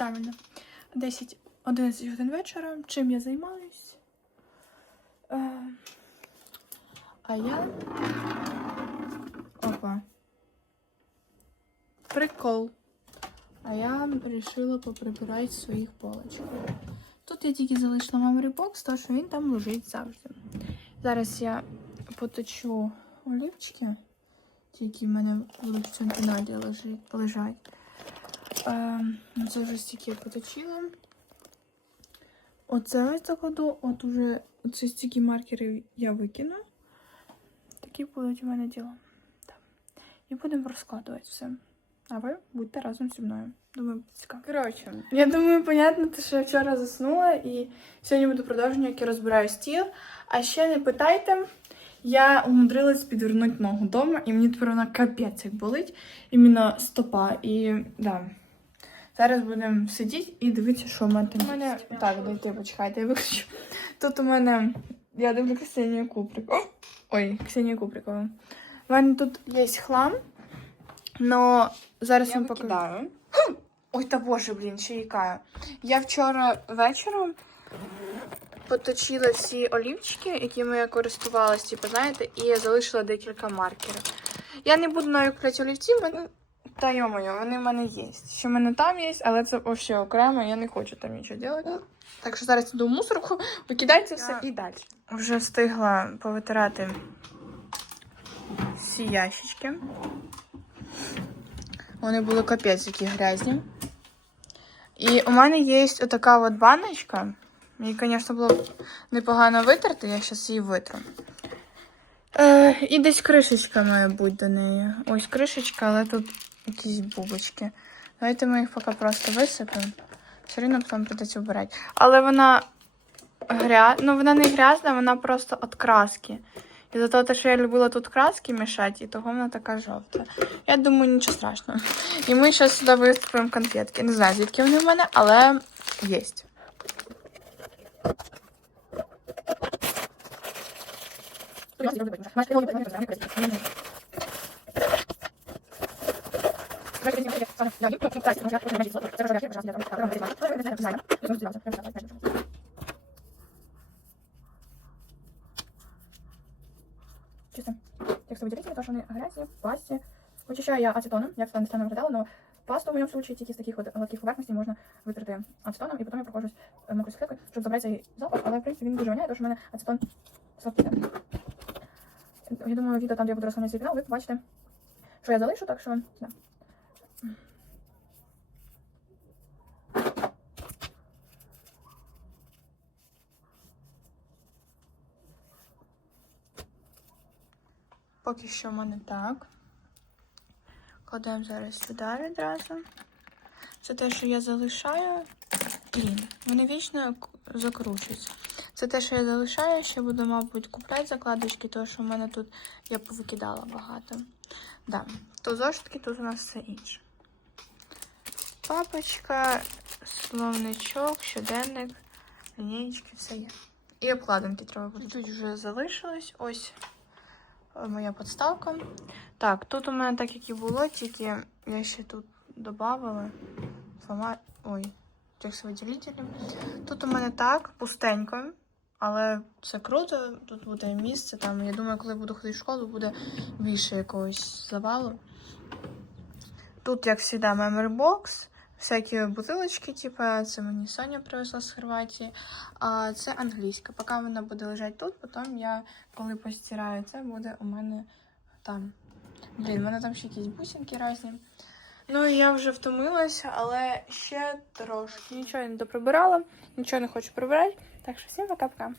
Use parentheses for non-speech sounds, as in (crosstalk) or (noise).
правильно. 10, 11 годин вечора. Чим я займаюсь? Е, а я. Опа. Прикол. А я вирішила поприбирати своїх полочок. Тут я тільки залишила memory box, тому що він там лежить завжди. Зараз я поточу олівчики, ті, які в мене в піналі лежать. Е, це вже стільки я поточила. Оце ось закладу, от уже ці стільки маркерів я викину. Такі будуть у мене діла. Так. І будемо розкладувати все. А ви будьте разом зі мною. Думаю, буде цікаво. Коротше, я думаю, понятно, те, що я вчора заснула і сьогодні буде продовження, як я розбираю стіл. А ще не питайте, я умудрилась підвернути ногу вдома, і мені тепер вона капець як болить. Іменно стопа. І да. Зараз будемо сидіти і дивитися, що в мене там. У мене так, дайте, почекайте, я виключу. Тут у мене. Я дивлю Ксенію Куприк. О! Ой, Ксенія Куприкова. У мене тут є хлам, но зараз Я вам покажу. (gasps) Ой, та боже, блін, ще їкаю. Я вчора вечором поточила всі олівчики, якими я користувалась, типу, знаєте, і я залишила декілька маркерів. Я не буду навіть купляти олівці, в мене... та йо-моє, вони в мене є. Що в мене там є, але це вообще окремо, я не хочу там нічого робити. Так що зараз іду в мусорку, викидайте все і далі. Вже встигла повитирати всі ящички. Вони були капець які грязні. І у мене є отака от баночка. Її, звісно, було б непогано витерти, я зараз її витру. Е, і десь кришечка має бути до неї. Ось кришечка, але тут якісь бубочки. Давайте ми їх поки просто висипемо. Все одно потім придеться вбирати. Але вона гря... ну, вона не грязна, вона просто від краски. І за того, що я любила тут краски мішати, і того вона така жовта. Я думаю, нічого страшного. І ми зараз сюди висипемо конфетки. Не знаю, звідки вони в мене, але є. Чисто текстовыделители, потому что они грязные, в пасте. Очищаю я ацетоном, я кстати, не розглядала, но пасту в моєму случае тільки з таких от гладких поверхностей можна витерти ацетоном, і потім я прохожусь мокрою салфеткою, щоб забрати цей запах, але в принципі він дуже воняє, тому що в мене ацетон слабкий. Я думаю, відео там, де я буду розганяти свій фінал, ви побачите, що я залишу, так що, да. Поки що в мене так. Кладемо зараз сюди відразу. Це те, що я залишаю. Блін, вони вічно закручуються. Це те, що я залишаю, ще буду, мабуть, купляти закладочки, тому що в мене тут я повикидала багато. Да. То зошитки, тут у нас все інше. Папочка, словничок, щоденник, лінієчки, все є. І обкладинки треба буде. Тут вже залишилось. Ось е, моя подставка. Так, тут у мене так, як і було, тільки я ще тут додавала фома... Ой, текстовиділителі. Тут у мене так, пустенько, але це круто. Тут буде місце. Там, я думаю, коли буду ходити в школу, буде більше якогось завалу. Тут, як завжди, memory box, всякі бутилочки, типу, це мені Соня привезла з Хорватії. А це англійська. Поки вона буде лежати тут, потім я, коли постираю, це буде у мене там. Блін, в мене там ще якісь бусинки різні. Ну, я вже втомилася, але ще трошки. Нічого не доприбирала, нічого не хочу прибирати. Так що всім пока-пока.